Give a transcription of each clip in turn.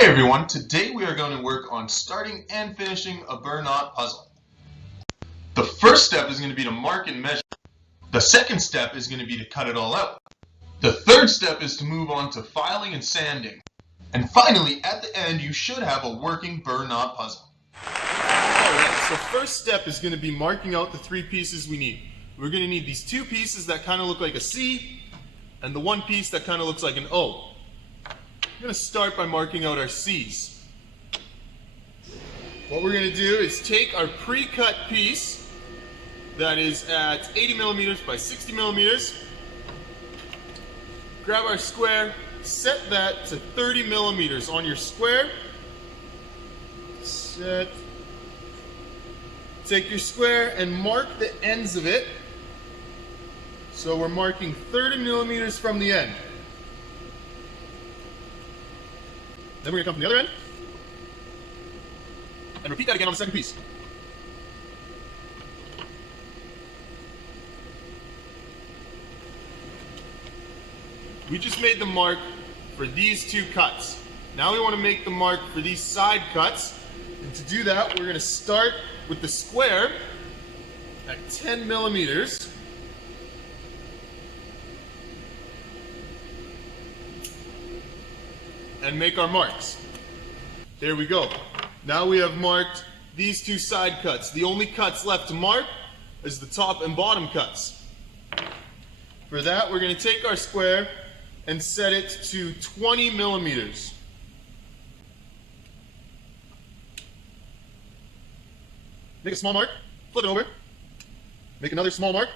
Hey everyone, today we are going to work on starting and finishing a Burr knot puzzle. The first step is going to be to mark and measure. The second step is going to be to cut it all out. The third step is to move on to filing and sanding. And finally, at the end, you should have a working Burr knot puzzle. Alright, so first step is going to be marking out the three pieces we need. We're going to need these two pieces that kind of look like a C, and the one piece that kind of looks like an O. I'm going to start by marking out our C's. What we're going to do is take our pre-cut piece that is at 80 millimeters by 60 millimeters, grab our square, set that to 30 millimeters on your square, set, take your square and mark the ends of it. So we're marking 30 millimeters from the end. Then we're going to come from the other end and repeat that again on the second piece. We just made the mark for these two cuts. Now we want to make the mark for these side cuts. And to do that, we're going to start with the square at 10 millimeters. And make our marks. There we go. Now we have marked these two side cuts. The only cuts left to mark is the top and bottom cuts. For that, we're going to take our square and set it to 20 millimeters. Make a small mark, flip it over, make another small mark,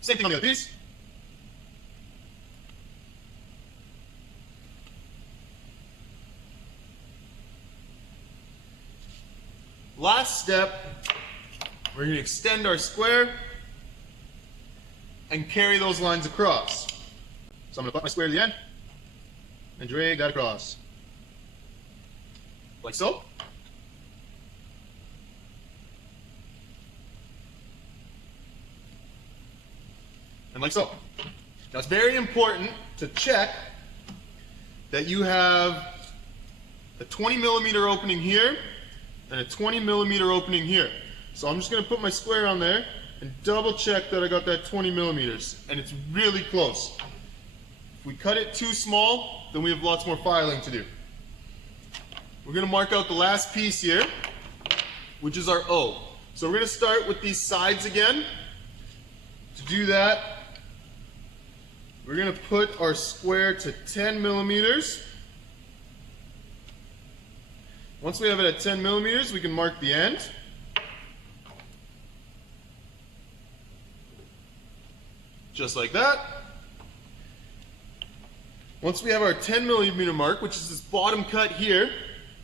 same thing on the other piece. Last step, we're going to extend our square and carry those lines across. So I'm going to put my square to the end and drag that across. Like so. And like so. Now it's very important to check that you have a 20 millimeter opening here and a 20 millimeter opening here. So I'm just going to put my square on there and double check that I got that 20 millimeters, and it's really close. If we cut it too small, then we have lots more filing to do. We're going to mark out the last piece here, which is our O. So we're going to start with these sides again. To do that, we're going to put our square to 10 millimeters. Once we have it at 10 millimeters, we can mark the end. Just like that. Once we have our 10 millimeter mark, which is this bottom cut here,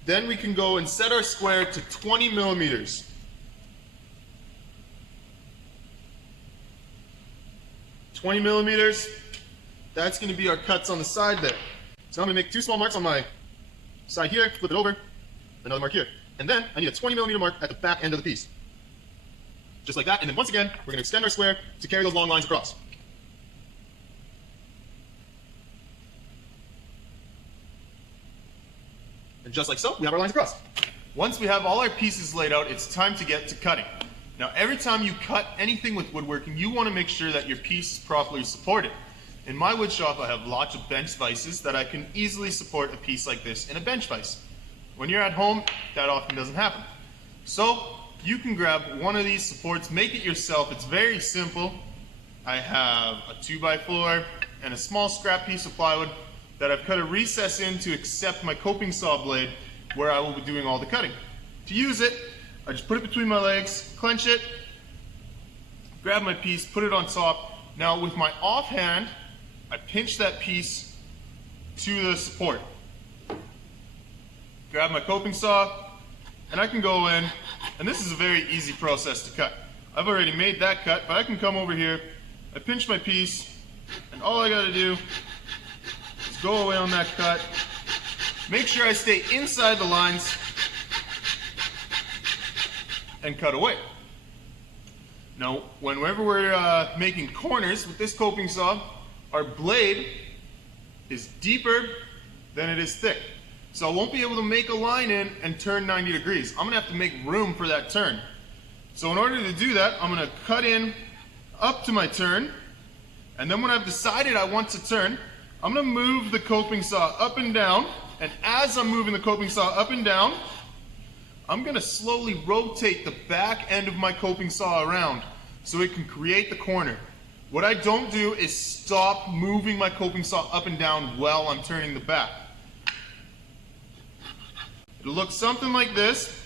then we can go and set our square to 20 millimeters. $20 millimeters, that's going to be our cuts on the side there. So I'm going to make two small marks on my side here, flip it over, another mark here. And then I need a 20 millimeter mark at the back end of the piece. Just like that. And then once again, we're going to extend our square to carry those long lines across. And just like so, we have our lines across. Once we have all our pieces laid out, it's time to get to cutting. Now, every time you cut anything with woodworking, you want to make sure that your piece is properly supported. In my wood shop, I have lots of bench vices that I can easily support a piece like this in a bench vise. When you're at home, that often doesn't happen. So you can grab one of these supports, make it yourself. It's very simple. I have a 2x4 and a small scrap piece of plywood that I've cut a recess in to accept my coping saw blade where I will be doing all the cutting. To use it, I just put it between my legs, clench it, grab my piece, put it on top. Now with my offhand, I pinch that piece to the support. Grab my coping saw, and I can go in, and this is a very easy process to cut. I've already made that cut, but I can come over here, I pinch my piece, and all I gotta do is go away on that cut, make sure I stay inside the lines, and cut away. Now, whenever we're making corners with this coping saw, our blade is deeper than it is thick. So I won't be able to make a line in and turn 90 degrees. I'm gonna have to make room for that turn. So in order to do that, I'm gonna cut in up to my turn, and then when I've decided I want to turn, I'm gonna move the coping saw up and down, and as I'm moving the coping saw up and down, I'm gonna slowly rotate the back end of my coping saw around so it can create the corner. What I don't do is stop moving my coping saw up and down while I'm turning the back. It'll look something like this,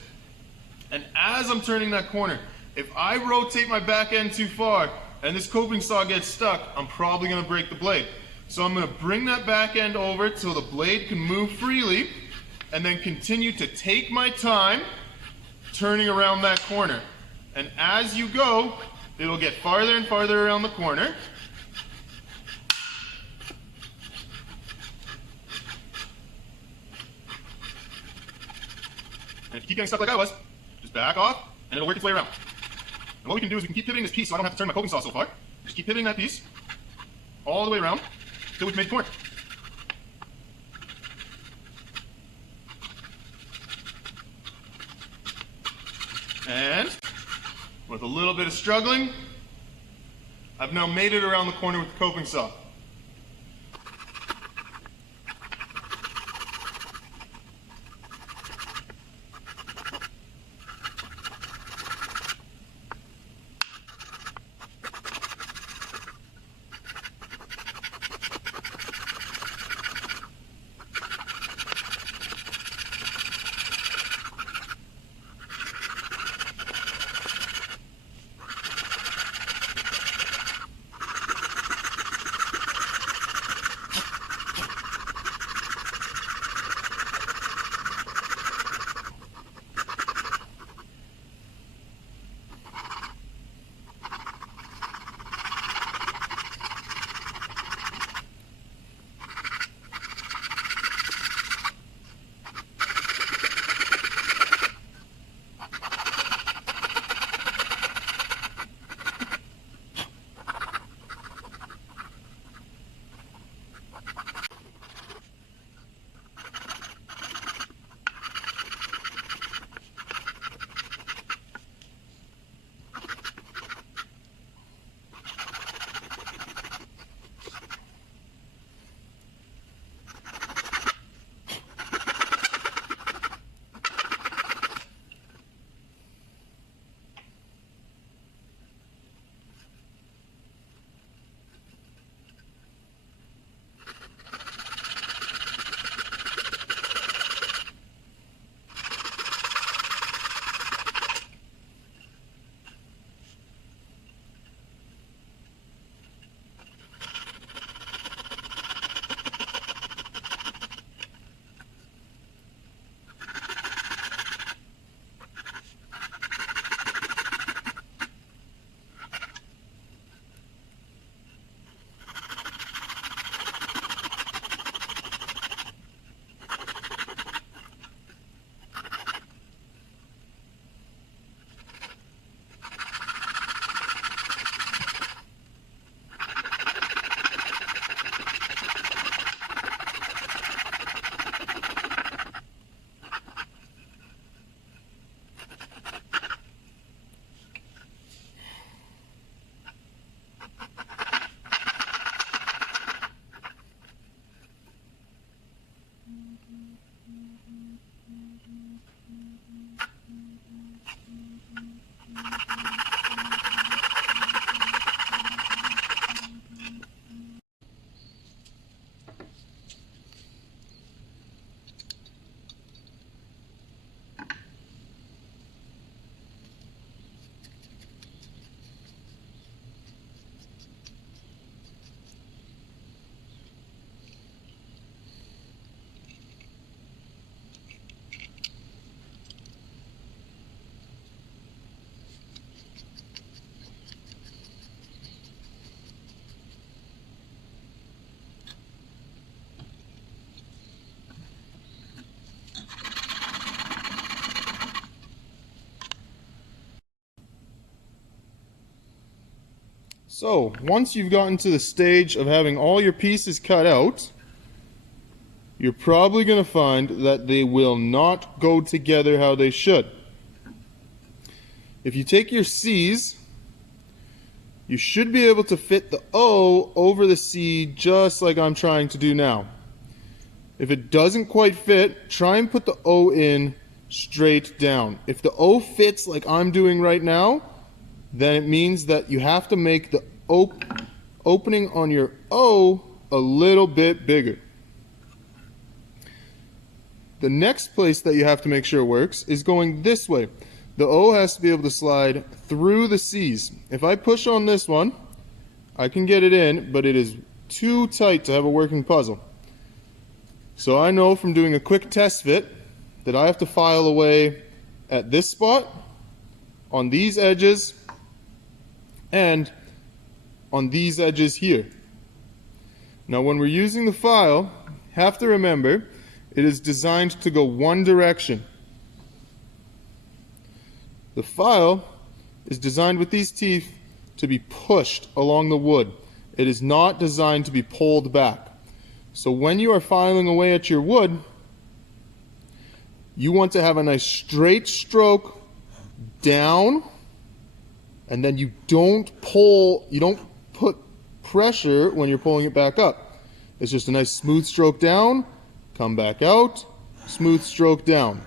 and as I'm turning that corner, if I rotate my back end too far and this coping saw gets stuck, I'm probably gonna break the blade. So I'm gonna bring that back end over so the blade can move freely, and then continue to take my time turning around that corner. And as you go, it'll get farther and farther around the corner. And if you keep getting stuck like I was, just back off, and it'll work its way around. And what we can do is we can keep pivoting this piece so I don't have to turn my coping saw so far. Just keep pivoting that piece all the way around until we've made the corner. And with a little bit of struggling, I've now made it around the corner with the coping saw. So once you've gotten to the stage of having all your pieces cut out, you're probably going to find that they will not go together how they should. If you take your C's, you should be able to fit the O over the C just like I'm trying to do now. If it doesn't quite fit, try and put the O in straight down. If the O fits like I'm doing right now, then it means that you have to make the opening on your O a little bit bigger. The next place that you have to make sure works is going this way. The O has to be able to slide through the C's. If I push on this one, I can get it in, but it is too tight to have a working puzzle. So I know from doing a quick test fit that I have to file away at this spot, on these edges, and on these edges here. Now when we're using the file, have to remember it is designed to go one direction. The file is designed with these teeth to be pushed along the wood. It is not designed to be pulled back. So when you are filing away at your wood, you want to have a nice straight stroke down, and then you don't put pressure when you're pulling it back up. It's just a nice smooth stroke down, come back out, smooth stroke down.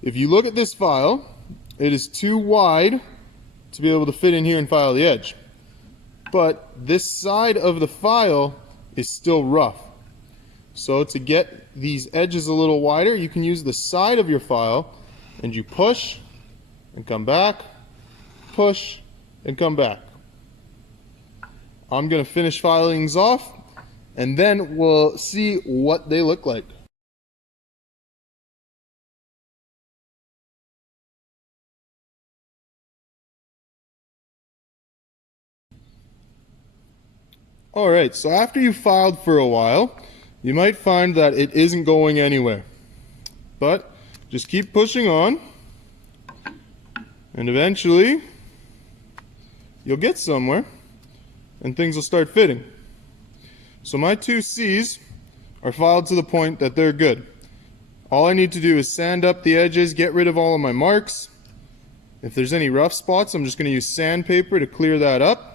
If you look at this file, it is too wide to be able to fit in here and file the edge. But this side of the file is still rough. So to get these edges a little wider, you can use the side of your file and you push and come back, push and come back. I'm going to finish filing these off and then we'll see what they look like. Alright, so after you've filed for a while, you might find that it isn't going anywhere. But just keep pushing on, and eventually you'll get somewhere, and things will start fitting. So my two C's are filed to the point that they're good. All I need to do is sand up the edges, get rid of all of my marks. If there's any rough spots, I'm just going to use sandpaper to clear that up.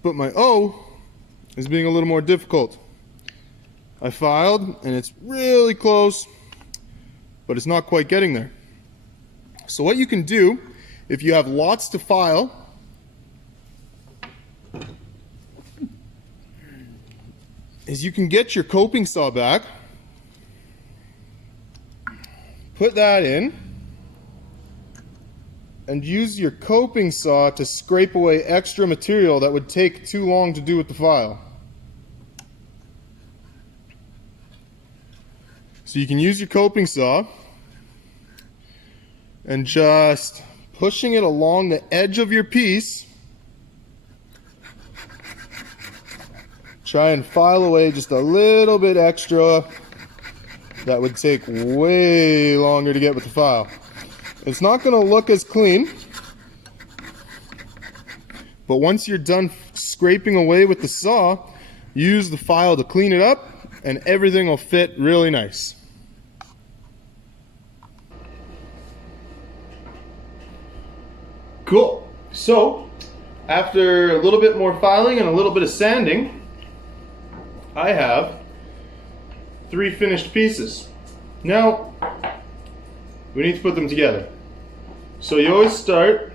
But my O is being a little more difficult. I filed and it's really close, but it's not quite getting there. So what you can do, if you have lots to file, is you can get your coping saw back, put that in, and use your coping saw to scrape away extra material that would take too long to do with the file. So you can use your coping saw and just pushing it along the edge of your piece, try and file away just a little bit extra that would take way longer to get with the file. It's not going to look as clean, but once you're done scraping away with the saw, use the file to clean it up and everything will fit really nice. Cool. So, after a little bit more filing and a little bit of sanding, I have 3 finished pieces. Now, we need to put them together. So you always start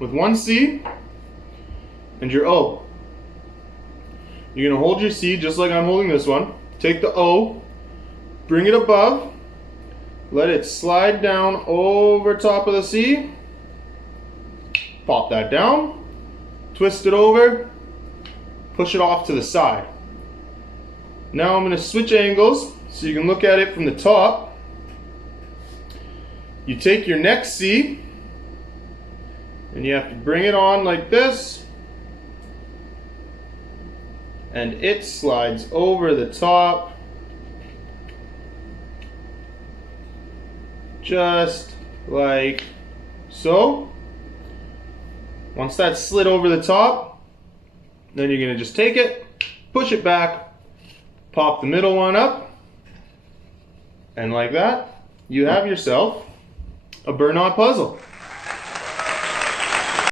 with one C and your O. You're going to hold your C just like I'm holding this one. Take the O, bring it above, let it slide down over top of the C, pop that down, twist it over, push it off to the side. Now I'm going to switch angles so you can look at it from the top. You take your next C and you have to bring it on like this, and it slides over the top just like so. Once that's slid over the top, then you're going to just take it, push it back, Pop the middle one up, and like that, you have yourself a Burr knot puzzle.